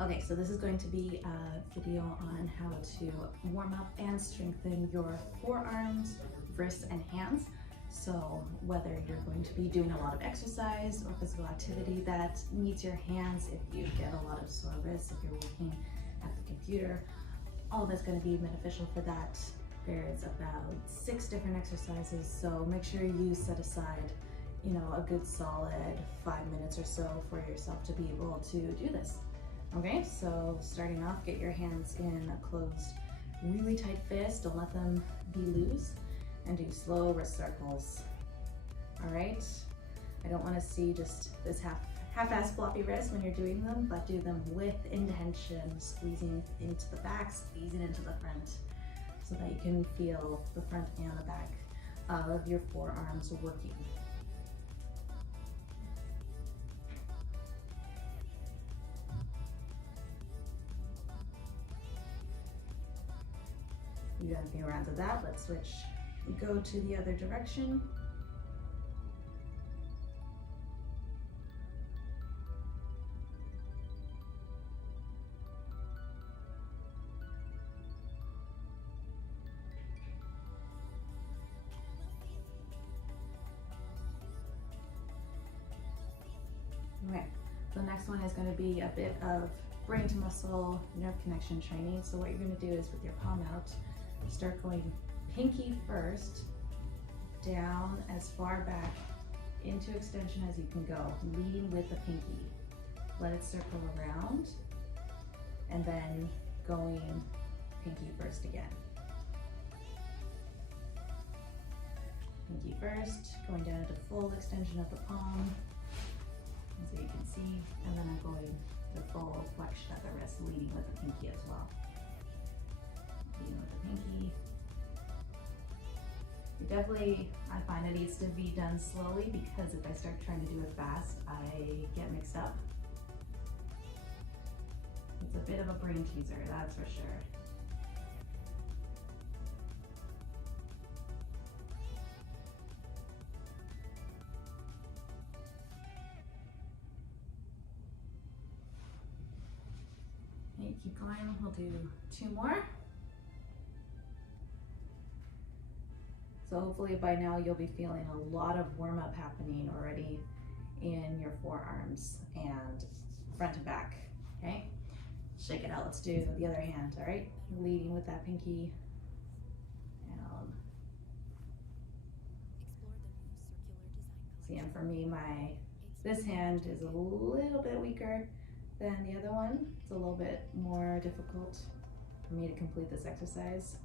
Okay, so this is going to be a video on how to warm up and strengthen your forearms, wrists, and hands. So whether you're going to be doing a lot of exercise or physical activity that needs your hands, if you get a lot of sore wrists, if you're working at the computer, all that's going to be beneficial for that. There's about 6 different exercises, so make sure you set aside, a good solid 5 minutes or so for yourself to be able to do this. Okay, so starting off, get your hands in a closed, really tight fist. Don't let them be loose, and do slow wrist circles. All right, I don't want to see just this half-ass floppy wrist when you're doing them, but do them with intention, squeezing into the back, squeezing into the front, so that you can feel the front and the back of your forearms working. You got a few rounds of that. Let's switch, go to the other direction. Okay, so the next one is going to be a bit of brain to muscle nerve connection training. So what you're going to do is, with your palm out, start going pinky first, down as far back into extension as you can go, leading with the pinky. Let it circle around, and then going pinky first again. Pinky first, going down into full extension of the palm, so you can see, and then I'm going the full flexion of the wrist, leading with the pinky as well. Leading with the pinky. You definitely, I find it needs to be done slowly, because if I start trying to do it fast, I get mixed up. It's a bit of a brain teaser, that's for sure. Okay, keep going, we'll do 2 more. So hopefully by now you'll be feeling a lot of warm up happening already in your forearms and front and back, okay? Shake it out, let's do the other hand, all right? Leading with that pinky down. See, and for me, this hand is a little bit weaker than the other one. It's a little bit more difficult for me to complete this exercise.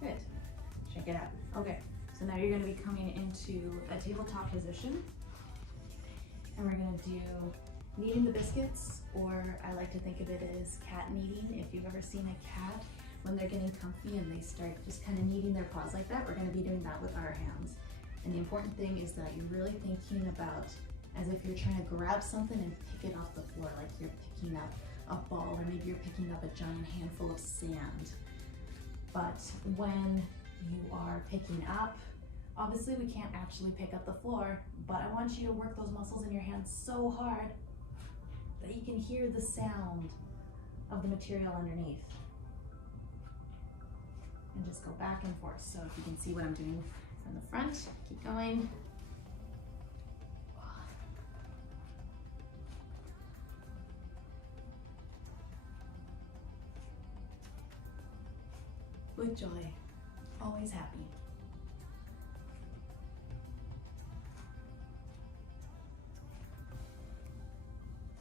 Good, shake it out. Okay, so now you're gonna be coming into a tabletop position, and we're gonna do kneading the biscuits, or I like to think of it as cat kneading. If you've ever seen a cat, when they're getting comfy and they start just kind of kneading their paws like that, we're gonna be doing that with our hands. And the important thing is that you're really thinking about as if you're trying to grab something and pick it off the floor, like you're picking up a ball, or maybe you're picking up a giant handful of sand. But when you are picking up, obviously we can't actually pick up the floor, but I want you to work those muscles in your hands so hard that you can hear the sound of the material underneath. And just go back and forth. So if you can see what I'm doing from the front, keep going. With joy, always happy.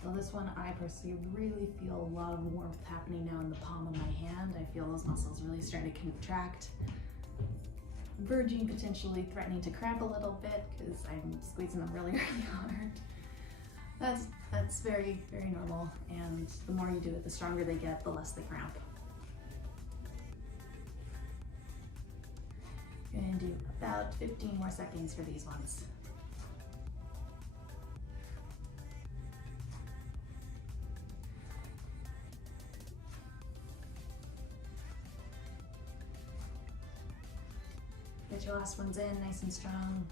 So this one, I personally really feel a lot of warmth happening now in the palm of my hand. I feel those muscles really starting to contract. verging, potentially threatening to cramp a little bit because I'm squeezing them really, really hard. That's very, very normal, and the more you do it, the stronger they get, the less they cramp. And do about 15 more seconds for these ones. Get your last ones in, nice and strong.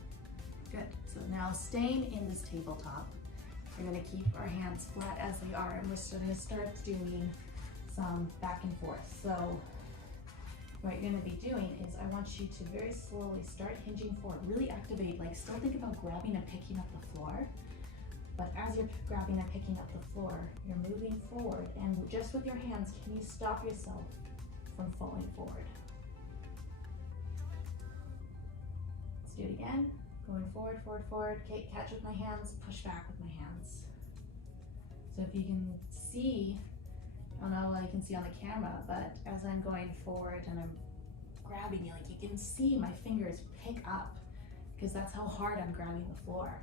Good. So now staying in this tabletop, we're gonna keep our hands flat as they are, and we're still gonna start doing some back and forth. So what you're gonna be doing is I want you to very slowly start hinging forward, really activate, like still think about grabbing and picking up the floor, but as you're grabbing and picking up the floor, you're moving forward, and just with your hands, can you stop yourself from falling forward? Let's do it again. Going forward, forward, forward. Okay, catch with my hands, push back with my hands. So if you can see, I don't know what you can see on the camera, but as I'm going forward and I'm grabbing you, like you can see my fingers pick up because that's how hard I'm grabbing the floor.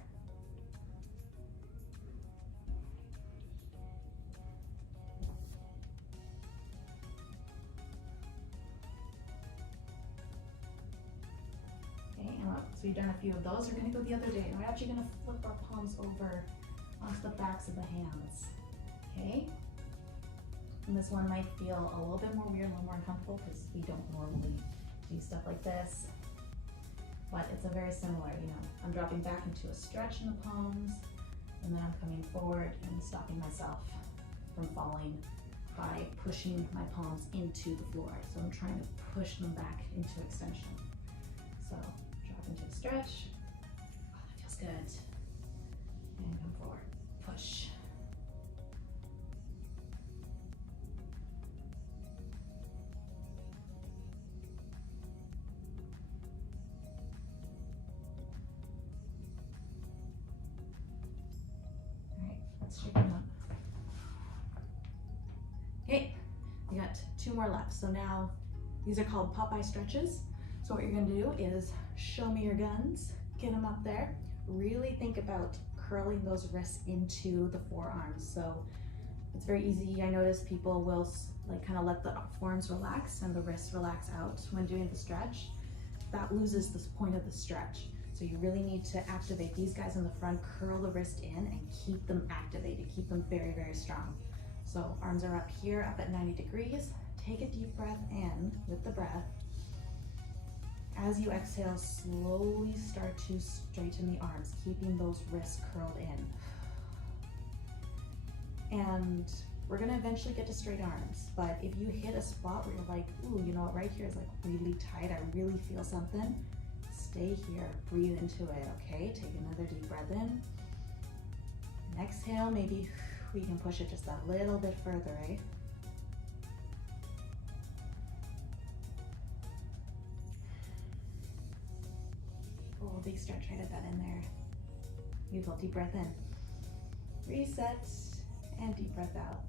So you've done a few of those. We're gonna go the other day. And we're actually gonna flip our palms over onto the backs of the hands, okay? And this one might feel a little bit more weird, a little more uncomfortable because we don't normally do stuff like this. But it's a very similar, you know, I'm dropping back into a stretch in the palms, and then I'm coming forward and stopping myself from falling by pushing my palms into the floor. So I'm trying to push them back into extension. So drop into a stretch. Oh, that feels good. And come forward, push. All right, let's straighten up. Okay, we got 2 more left. So now these are called Popeye stretches. So what you're gonna do is show me your guns, get them up there. Really think about curling those wrists into the forearms. So it's very easy. I notice people will like kind of let the forearms relax and the wrists relax out when doing the stretch. That loses the point of the stretch. So you really need to activate these guys in the front, curl the wrist in and keep them activated, keep them very, very strong. So arms are up here, up at 90 degrees. Take a deep breath in with the breath. As you exhale, slowly start to straighten the arms, keeping those wrists curled in. And we're gonna eventually get to straight arms, but if you hit a spot where you're like, ooh, you know what, right here is like really tight, I really feel something, stay here, breathe into it, okay? Take another deep breath in. And exhale, maybe we can push it just a little bit further, right? Oh, big stretch right at that in there. Beautiful, deep breath in. Reset, and deep breath out.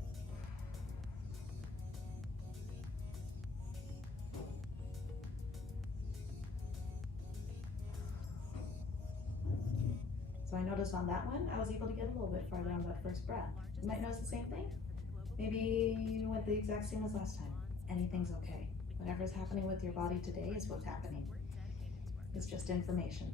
So I noticed on that one, I was able to get a little bit farther on that first breath. You might notice the same thing. Maybe you went the exact same as last time. Anything's okay. Whatever's happening with your body today is what's happening. It's just information.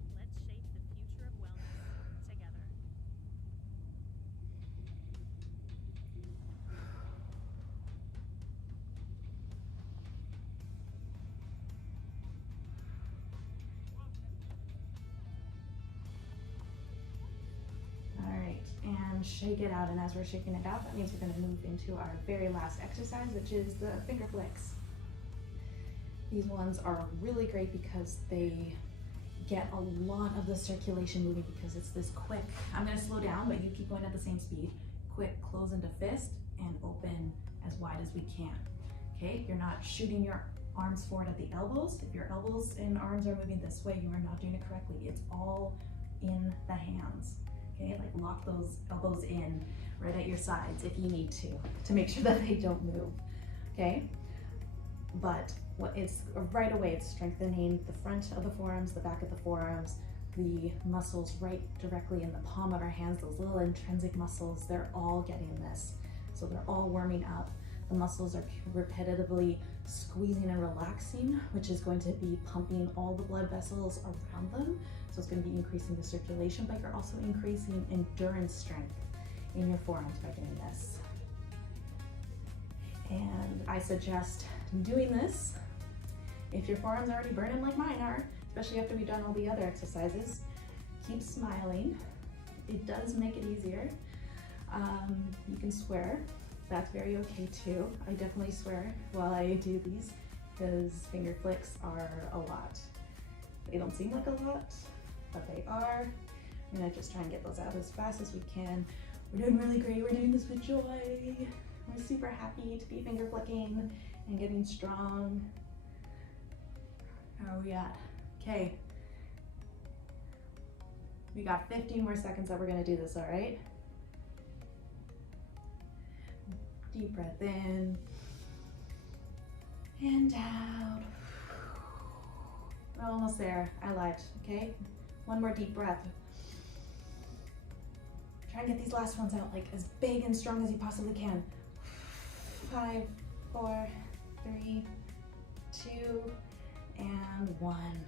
And shake it out, and as we're shaking it out, that means we're going to move into our very last exercise, which is the finger flicks. These ones are really great because they get a lot of the circulation moving because it's this quick, I'm going to slow down, but you keep going at the same speed, quick close into fist and open as wide as we can. Okay, you're not shooting your arms forward at the elbows. If your elbows and arms are moving this way, you are not doing it correctly. It's all in the hands. Okay, like lock those elbows in right at your sides if you need to make sure that they don't move, okay? But right away, it's strengthening the front of the forearms, the back of the forearms, the muscles right directly in the palm of our hands, those little intrinsic muscles, they're all getting this. So they're all warming up. The muscles are repetitively squeezing and relaxing, which is going to be pumping all the blood vessels around them. So it's going to be increasing the circulation, but you're also increasing endurance strength in your forearms by doing this. And I suggest doing this if your forearms are already burning like mine are, especially after we've done all the other exercises. Keep smiling. It does make it easier. You can swear. That's very okay too. I definitely swear while I do these because finger flicks are a lot. They don't seem like a lot, but they are. I'm gonna just try and get those out as fast as we can. We're doing really great. We're doing this with joy. We're super happy to be finger flicking and getting strong. How are we at? Okay. We got 15 more seconds that we're gonna do this, all right? Deep breath in and out. We're almost there. I lied, okay? One more deep breath. Try and get these last ones out like as big and strong as you possibly can. 5, 4, 3, 2, and 1.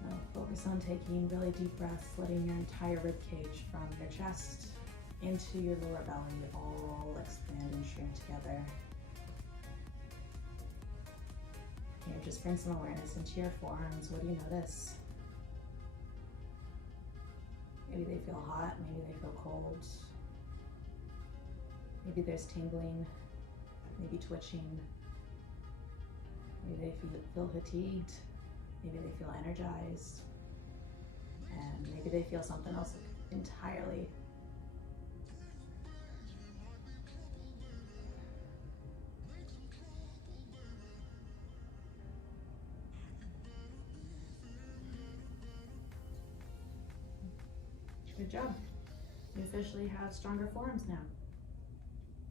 So focus on taking really deep breaths, letting your entire rib cage from your chest into your lower belly all expand and shrink together. Here, just bring some awareness into your forearms. What do you notice? Maybe they feel hot, maybe they feel cold. Maybe there's tingling, maybe twitching. Maybe they feel fatigued. Maybe they feel energized. And maybe they feel something else entirely. Good job. You officially have stronger forearms now.